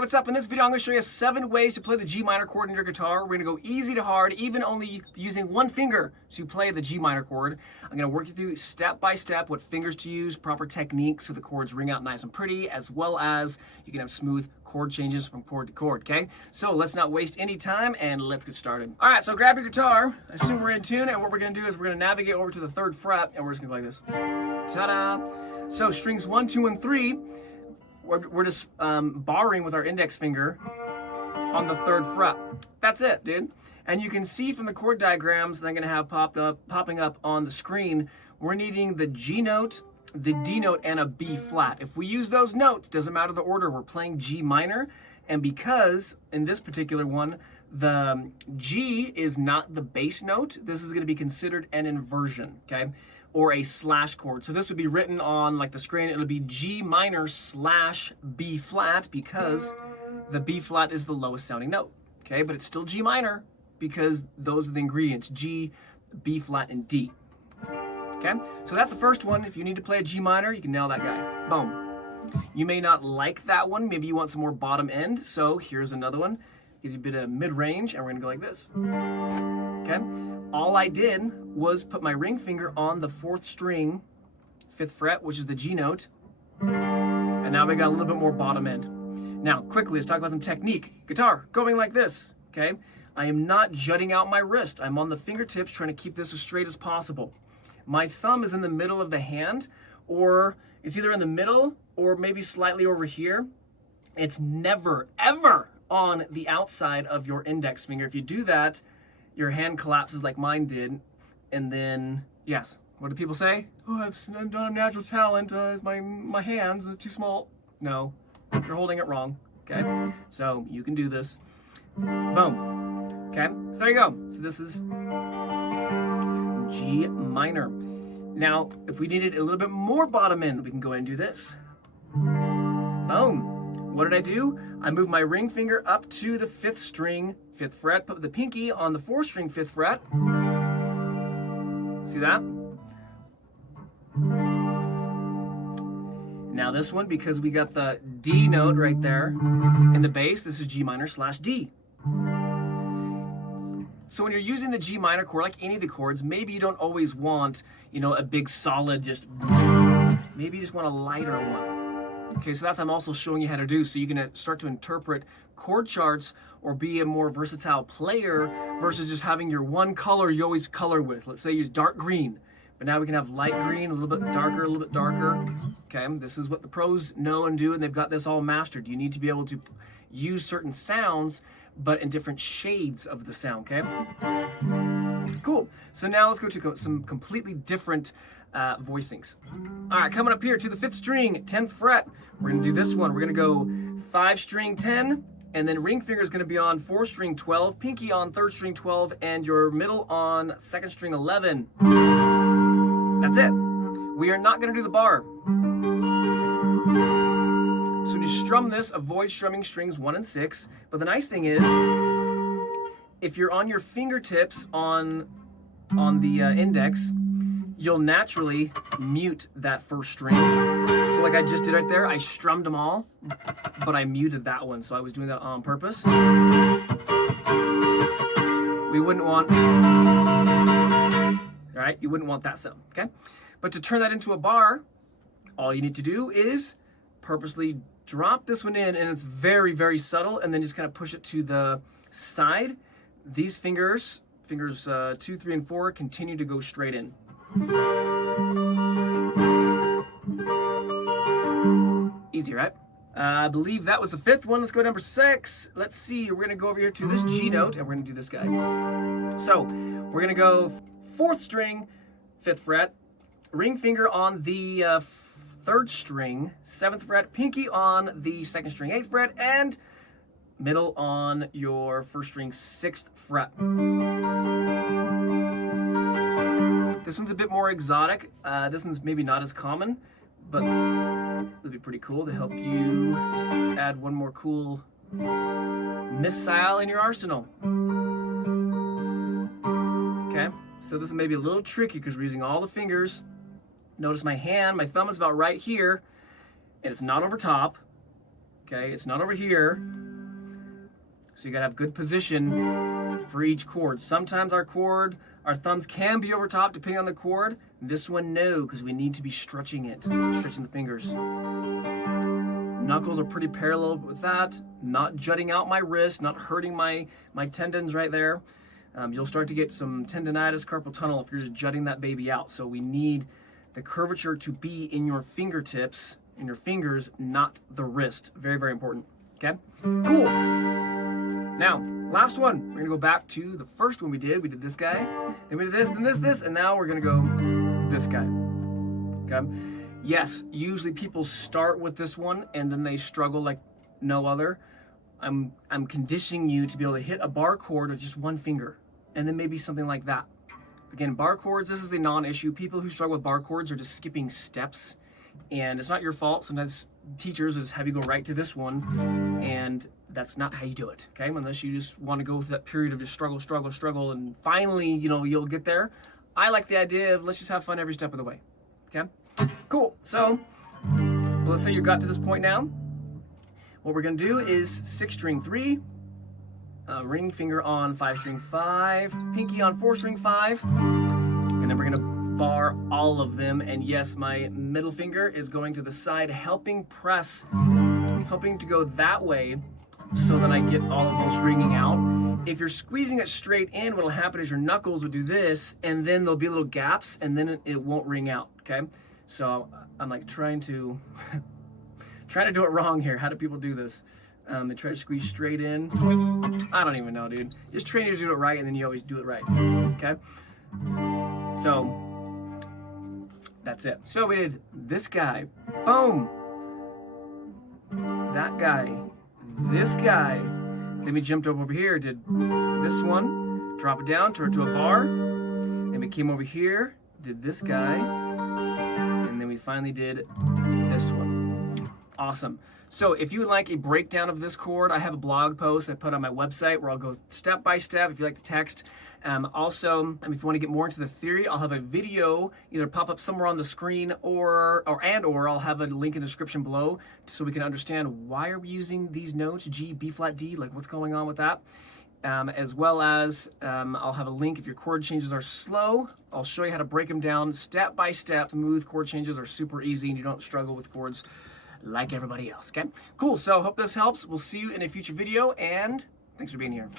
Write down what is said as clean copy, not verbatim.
Hey, what's up? In this video, I'm going to show you 7 ways to play the G minor chord in your guitar. We're going to go easy to hard, even only using one finger to play the G minor chord. I'm going to work you through step by step what fingers to use, proper technique so the chords ring out nice and pretty, as well as you can have smooth chord changes from chord to chord, okay? So let's not waste any time and let's get started. All right, so grab your guitar, assume we're in tune, and what we're going to do is we're going to navigate over to the 3rd fret, and we're just going to play this. Ta-da! So strings 1, 2, and 3, we're just barring with our index finger on the 3rd fret. That's it, dude. And you can see from the chord diagrams that I'm going to have popping up on the screen, we're needing the G note, the D note, and a B flat. If we use those notes, doesn't matter the order, we're playing G minor. And because in this particular one, the G is not the bass note, this is going to be considered an inversion, okay? Or a slash chord. So this would be written on like the screen, it'll be G minor slash B flat because the B flat is the lowest sounding note, okay? But it's still G minor because those are the ingredients, G, B flat, and D, okay? So that's the first one. If you need to play a G minor, you can nail that guy, boom. You may not like that one, maybe you want some more bottom end, so here's another one. Give you a bit of mid-range, and we're gonna go like this, okay? All I did was put my ring finger on the 4th string, 5th fret, which is the G note, and now we got a little bit more bottom end. Now, quickly, let's talk about some technique. Guitar, going like this, okay? I am not jutting out my wrist. I'm on the fingertips trying to keep this as straight as possible. My thumb is in the middle of the hand, or it's either in the middle or maybe slightly over here. It's never, ever on the outside of your index finger. If you do that, your hand collapses like mine did, and then, yes, what do people say? Oh, I don't have natural talent, my hands are too small. No, you're holding it wrong, okay? So you can do this. Boom, okay? So there you go. So this is G minor. Now, if we needed a little bit more bottom end, we can go ahead and do this. Boom. What did I do? I moved my ring finger up to the 5th string, 5th fret, put the pinky on the 4th string, 5th fret. See that? Now this one, because we got the D note right there in the bass, this is G minor slash D. So when you're using the G minor chord, like any of the chords, maybe you don't always want, you know, a big solid, just, maybe you just want a lighter one. Okay, so that's what I'm also showing you how to do, so you can start to interpret chord charts or be a more versatile player versus just having your one color you always color with. Let's say you use dark green, but now we can have light green, a little bit darker, a little bit darker. Okay, this is what the pros know and do, and they've got this all mastered. You need to be able to use certain sounds, but in different shades of the sound, okay? Cool. So now let's go to some completely different voicings. All right, coming up here to the 5th string, 10th fret. We're gonna do this one. We're gonna go 5 string 10, and then ring finger is gonna be on 4 string 12, pinky on 3rd string 12, and your middle on 2nd string 11. That's it. We are not gonna do the bar. So when you strum this, avoid strumming strings 1 and 6. But the nice thing is, if you're on your fingertips on the index, you'll naturally mute that 1st string. So like I just did right there, I strummed them all, but I muted that one. So I was doing that on purpose. We wouldn't want, all right, you wouldn't want that sound, okay? But to turn that into a bar, all you need to do is purposely drop this one in, and it's very, very subtle, and then just kind of push it to the side. These fingers 2, 3, and 4, continue to go straight in. Easy, right? I believe that was the 5th one. Let's go to number 6. Let's see, we're gonna go over here to this G note, and we're gonna do this guy. So we're gonna go 4th string, 5th fret, ring finger on the 3rd string, 7th fret, pinky on the 2nd string, 8th fret, and middle on your 1st string, 6th fret. This one's a bit more exotic. This one's maybe not as common, but it'll be pretty cool to help you just add one more cool missile in your arsenal. Okay, so this may be a little tricky because we're using all the fingers. Notice my hand, my thumb is about right here, and it's not over top. okay? It's not over here. So you gotta have good position for each chord. Sometimes our thumbs can be over top depending on the chord. This one, no, because we need to be stretching it, stretching the fingers. Knuckles are pretty parallel with that. Not jutting out my wrist, not hurting my tendons right there. You'll start to get some tendonitis, carpal tunnel if you're just jutting that baby out. So we need the curvature to be in your fingertips, in your fingers, not the wrist. Very, very important, okay? Cool. Now, last one. We're gonna go back to the first one we did. We did this guy, then we did this, then this, and now we're gonna go this guy, okay? Yes, usually people start with this one and then they struggle like no other. I'm conditioning you to be able to hit a bar chord with just one finger, and then maybe something like that. Again, bar chords, this is a non-issue. People who struggle with bar chords are just skipping steps, and it's not your fault. Sometimes teachers just have you go right to this one, and that's not how you do it, okay? Unless you just want to go through that period of just struggle, and finally, you'll get there. I like the idea of let's just have fun every step of the way, okay? Cool, so let's say you got to this point now. What we're gonna do is 6 string 3, ring finger on 5 string 5, pinky on 4 string 5, and then we're gonna bar all of them. And yes, my middle finger is going to the side, helping to go that way so that I get all of those ringing out. If you're squeezing it straight in, what'll happen is your knuckles will do this, and then there'll be little gaps, and then it won't ring out, okay? So I'm like trying to do it wrong here. How do people do this? They try to squeeze straight in. I don't even know, dude. Just train you to do it right, and then you always do it right, okay? So that's it. So we did this guy, boom. That guy, this guy. Then we jumped over here, did this one, drop it down, turn it to a bar. Then we came over here, did this guy, and then we finally did this one. Awesome. So if you would like a breakdown of this chord, I have a blog post I put on my website where I'll go step by step if you like the text. Also, if you want to get more into the theory, I'll have a video either pop up somewhere on the screen or I'll have a link in the description below so we can understand why are we using these notes, G, B flat, D, like what's going on with that. As well as I'll have a link if your chord changes are slow. I'll show you how to break them down step by step. Smooth chord changes are super easy and you don't struggle with chords like everybody else, okay? Cool, so hope this helps. We'll see you in a future video, and thanks for being here.